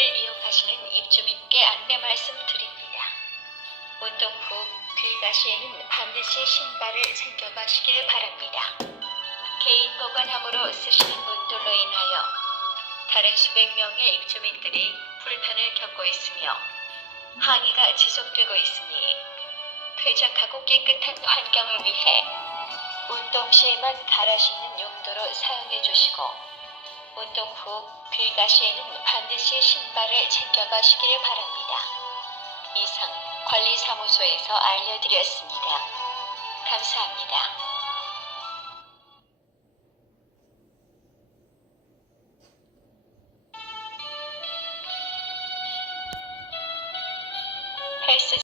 이용하시는 입주민께 안내 말씀드립니다. 운동 후 귀가 시에는 반드시 신발을 챙겨가시길 바랍니다. 개인 보관함으로 쓰시는 분들로 인하여 다른 수백 명의 입주민들이 불편을 겪고 있으며 항의가 지속되고 있으니 쾌적하고 깨끗한 환경을 위해 운동 시에만 갈아 신는 용도로 사용해 주시고 운동 후 귀가 시에는 반드시 신발을 챙겨가시길 바랍니다. 이상 관리사무소에서 알려드렸습니다. 감사합니다.